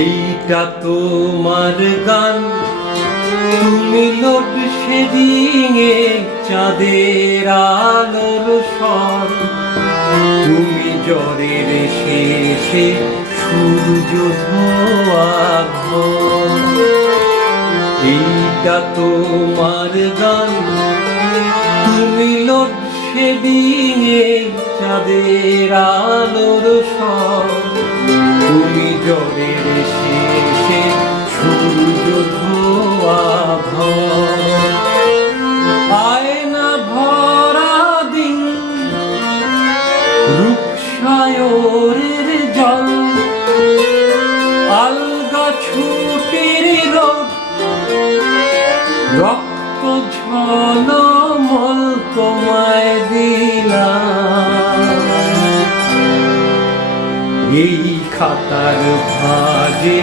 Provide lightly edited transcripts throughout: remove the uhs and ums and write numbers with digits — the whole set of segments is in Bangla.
এইটা তোমার গান, তুমি লোডশেডিংয়ে চাঁদের আলোর স্বর, তুমি জ্বরের শেষে সূর্য ধোয়া ঘর। এইটা তোমার গান, তুমি লোডশেডিংয়ে চাঁদের আলোর স্বর, তুমি জ্বরের শেষে সূর্য ধোয়া ঘর। আয়না ভরা দিন, রূপসায়রের জল, আলগা ছুটির রোদ, রক্ত ঝলমল তোমায় দিলাম। এই খাতার ভাঁজে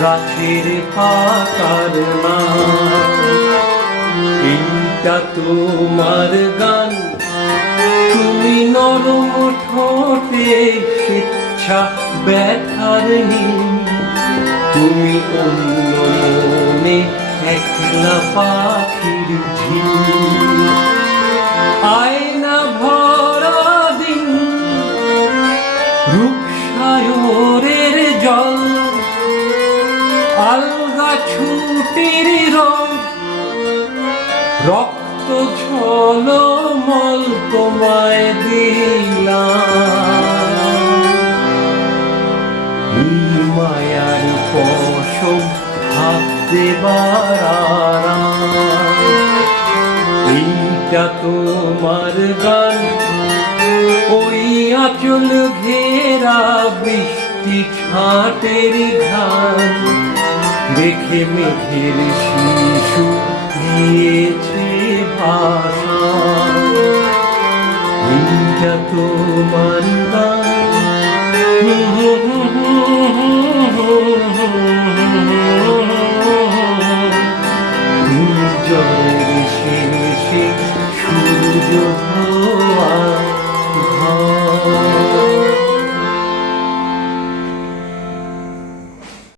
গাছের পাতার নাম, এইটা তোমার গান, তুমি নরম ঠোঁটে স্বেচ্ছা ব্যথার নীল, তুমি অন্য মনে একলা পাখির ঝিল। আয়না ভরা দিন, রূপসায়রের জল, আলগা ছুটির রোদ, রক্ত ঝলমল তোমায় দিলাম। মায়ার পশম হাত দেবার আরাম, এইটা তোমার গান, ওই আঁচল ঘেরা বৃষ্টি ছাটের ঘান, রেখে মেঘের শিশু দিয়েছে ভার।